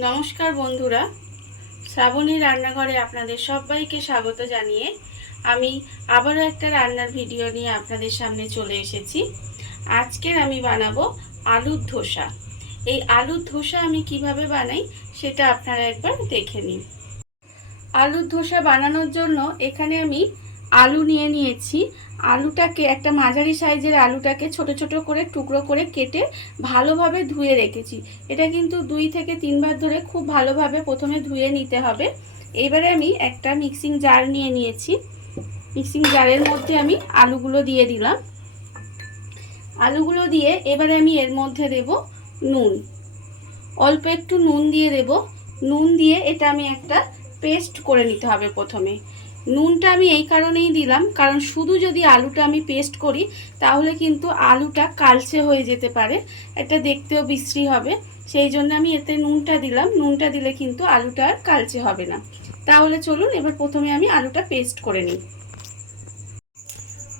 নমস্কার বন্ধুরা। শ্রাবণী রান্নাঘরে আপনাদের সবাইকে স্বাগত জানিয়ে আমি আবারও একটা রান্নার ভিডিও নিয়ে আপনাদের সামনে চলে এসেছি। আজকের আমি বানাবো আলুর ধোসা। এই আলুর ধোসা আমি কীভাবে বানাই সেটা আপনারা একবার দেখে নিন। আলুর ধোসা বানানোর জন্য এখানে আমি আলু নিয়ে নিয়েছি। আলুটাকে একটা মাঝারি সাইজের আলুটাকে ছোট ছোট করে টুকরো করে কেটে ভালোভাবে ধুয়ে রেখেছি। এটা কিন্তু দুই থেকে তিনবার ধরে খুব ভালোভাবে প্রথমে ধুয়ে নিতে হবে। এবারে আমি একটা মিক্সিং জার নিয়ে নিয়েছি। মিক্সিং জারের মধ্যে আমি আলুগুলো দিয়ে দিলাম। আলুগুলো দিয়ে এবারে আমি এর মধ্যে দেব নুন। অল্প একটু নুন দিয়ে দেব। নুন দিয়ে এটা আমি একটা পেস্ট করে নিতে হবে প্রথমে। নুনটা আমি এই কারণেই দিলাম, কারণ শুধু যদি আলুটা আমি পেস্ট করি, তাহলে কিন্তু আলুটা কালচে হয়ে যেতে পারে, এটা দেখতেও বিশ্রী হবে। সেই জন্য আমি এতে নুনটা দিলাম, নুনটা দিলে কিন্তু আলুটা আর কালচে হবে না। তাহলে চলুন, এবার প্রথমে আমি আলুটা পেস্ট করে নিই।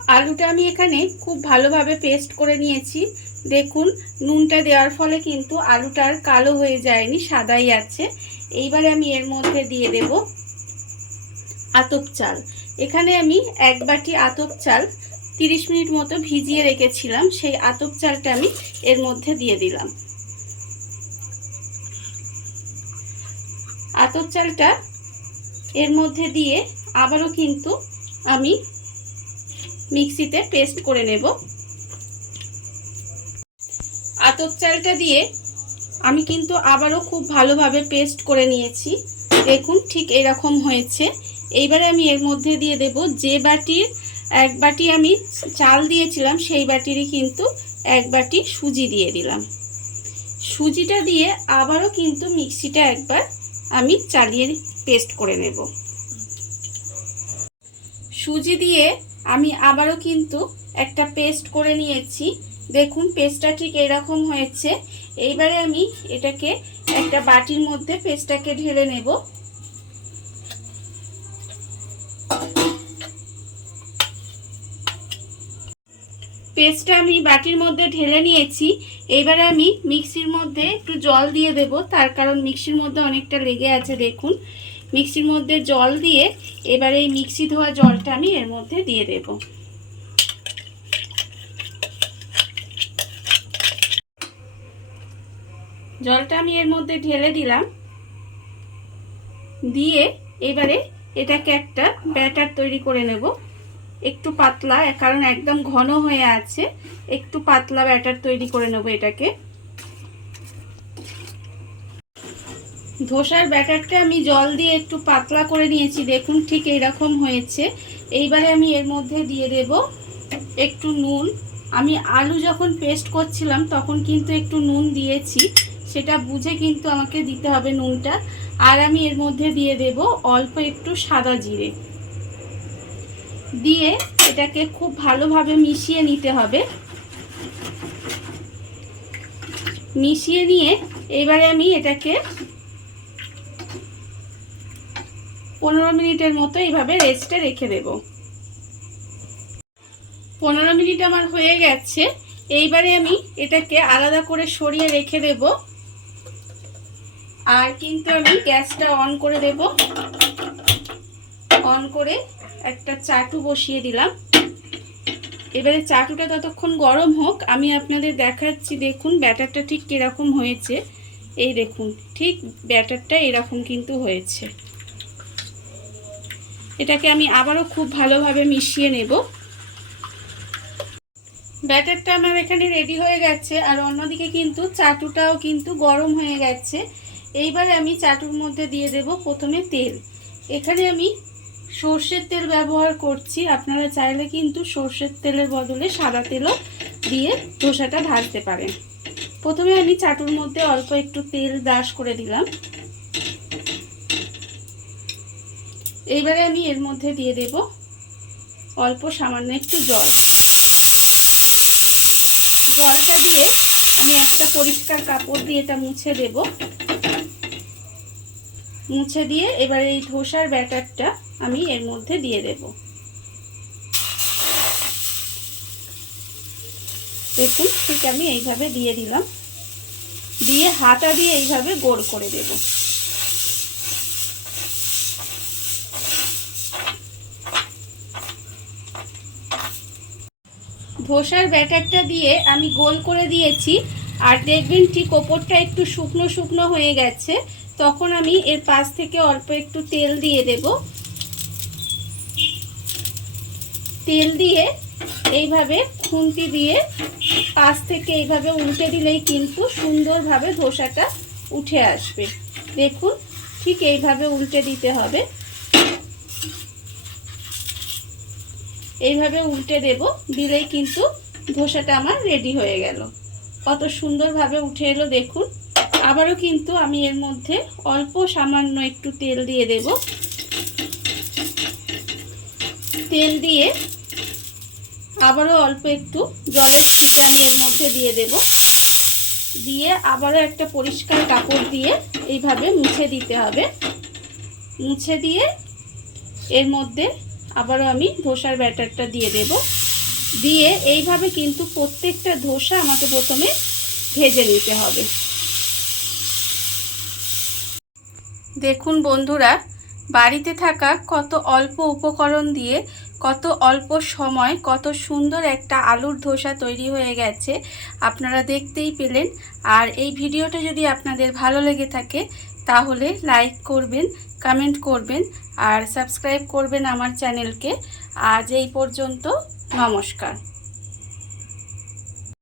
আলুটা আমি এখানে খুব ভালোভাবে পেস্ট করে নিয়েছি। দেখুন, নুনটা দেওয়ার ফলে কিন্তু আলুটা আর কালো হয়ে যায়নি, সাদাই আছে। এইবারে আমি এর মধ্যে দিয়ে দেব আতপ চাল। এখানে আমি এক বাটি আতপ চাল তিরিশ মিনিট মতো ভিজিয়ে রেখেছিলাম। সেই আতপ চালটা আমি এর মধ্যে দিয়ে দিলাম। আতপ চালটা এর মধ্যে দিয়ে আবারও কিন্তু আমি মিক্সিতে পেস্ট করে নেব। আতপ চালটা দিয়ে আমি কিন্তু আবারও খুব ভালোভাবে পেস্ট করে নিয়েছি। দেখুন ঠিক এরকম হয়েছে। এইবারে আমি এর মধ্যে দিয়ে দেব যে বাটির এক বাটি আমি চাল দিয়েছিলাম, সেই বাটিরই কিন্তু এক বাটি সুজি দিয়ে দিলাম। সুজিটা দিয়ে আবারও কিন্তু মিক্সিটা একবার আমি চালিয়ে পেস্ট করে নেব। সুজি দিয়ে আমি আবারও কিন্তু একটা পেস্ট করে নিয়েছি। দেখুন, পেস্টটা ঠিক এরকম হয়েছে। এইবারে আমি এটাকে একটা বাটির মধ্যে পেস্টটাকে ঢেলে নেব। পেস্টটা আমি বাটির মধ্যে ঢেলে নিয়েছি। এইবারে আমি মিক্সির মধ্যে একটু জল দিয়ে দেব। তার কারণ মিক্সির মধ্যে অনেকটা লেগে আছে, দেখুন। মিক্সির মধ্যে জল দিয়ে এবারে এই মিক্সি ধোয়া জলটা আমি এর মধ্যে দিয়ে দেব। জলটা আমি এর মধ্যে ঢেলে দিলাম। দিয়ে এবারে এটাকে একটা ব্যাটার তৈরি করে নেব। একটু পাতলা, কারণ একদম ঘন হয়ে আছে। একটু পাতলা ব্যাটার তৈরি করে নেব এটাকে। ধোসার ব্যাটারটা আমি জল দিয়ে একটু পাতলা করে নিয়েছি। দেখুন ঠিক এইরকম হয়েছে। এইবারে আমি এর মধ্যে দিয়ে দেব একটু নুন। আমি আলু যখন পেস্ট করছিলাম, তখন কিন্তু একটু নুন দিয়েছি। সেটা বুঝে কিন্তু আমাকে দিতে হবে নুনটা। আর আমি এর মধ্যে দিয়ে দেব অল্প একটু সাদা জিরে। দিয়ে এটাকে খুব ভালোভাবে মিশিয়ে নিতে হবে। মিশিয়ে নিয়ে এবারে আমি এটাকে পনেরো মিনিটের মতো এইভাবে রেস্টে রেখে দেব। পনেরো মিনিট আমার হয়ে গেছে। এইবারে আমি এটাকে আলাদা করে সরিয়ে রেখে দেব। আর কিন্তু আমি গ্যাসটা অন করে দেব। অন করে একটা চাটু বসিয়ে দিলাম। এবারে চাটুটা ততক্ষণ গরম হোক, আমি আপনাদের দেখাচ্ছি, দেখুন ব্যাটারটা ঠিক কীরকম হয়েছে। এই দেখুন, ঠিক ব্যাটারটা এরকম কিন্তু হয়েছে। এটাকে আমি আবারও খুব ভালোভাবে মিশিয়ে নেব। ব্যাটারটা আমার এখানে রেডি হয়ে গেছে, আর অন্যদিকে কিন্তু চাটুটাও কিন্তু গরম হয়ে গেছে। এইবারে আমি চাটুর মধ্যে দিয়ে দেব প্রথমে তেল। এখানে আমি সর্ষের তেল ব্যবহার করছি। আপনারা চাইলে কিন্তু সর্ষের তেলের বদলে সাদা তেলও দিয়ে ধোসাটা ভাজতে পারেন। প্রথমে আমি চাটুর মধ্যে অল্প একটু তেল ব্রাশ করে দিলাম। এইবারে আমি এর মধ্যে দিয়ে দেব অল্প সামান্য একটু জল। জলটা দিয়ে আমি একটা পরিষ্কার কাপড় দিয়ে এটা মুছে দেব। মুছে দিয়ে এবার এই ধোসার ব্যাটারটা আমি এর মধ্যে দিয়ে দেব। দেখুন, ঠিক আমি এইভাবে দিয়ে দিলাম। দিয়ে হাতা দিয়ে এইভাবে গোল করে দেব। ধোসার ব্যাটারটা দিয়ে আমি গোল করে দিয়েছি। আর দেখবেন ঠিক ওপরটা একটু শুকনো শুকনো হয়ে গেছে। তখন আমি এর পাশ থেকে অল্প একটু তেল দিয়ে দেব। তেল দিয়ে এইভাবে খুন্তি দিয়ে পাশ থেকে এইভাবে উল্টে দিলেই কিন্তু সুন্দরভাবে ধোসাটা উঠে আসবে। দেখুন, ঠিক এইভাবে উল্টে দিতে হবে। এইভাবে উল্টে দেব, দিলেই কিন্তু ধোসাটা আমার রেডি হয়ে গেল। কত সুন্দরভাবে উঠে এলো, দেখুন। আবারও কিন্তু আমি এর মধ্যে অল্প সামান্য একটু তেল দিয়ে দেব। তেল দিয়ে আবারও অল্প একটু জলের ছিটে আমি এর মধ্যে দিয়ে দেব। দিয়ে আবারও একটা পরিষ্কার কাপড় দিয়ে এইভাবে মুছে দিতে হবে। মুছে দিয়ে এর মধ্যে আবারও আমি ধোসার ব্যাটারটা দিয়ে দেব। দিয়ে এইভাবে কিন্তু প্রত্যেকটা ধোসা আমাকে প্রথমে ভেজে নিতে হবে। দেখুন বন্ধুরা, বাড়িতে থাকা কত অল্প উপকরণ দিয়ে, কত অল্প সময়, কত সুন্দর একটা আলুর ধোসা তৈরি হয়ে গেছে, আপনারা দেখতেই পেলেন। আর এই ভিডিওটা যদি আপনাদের ভালো লেগে থাকে, তাহলে লাইক করবেন, কমেন্ট করবেন, আর সাবস্ক্রাইব করবেন আমার চ্যানেলকে। আজ এই পর্যন্ত, নমস্কার।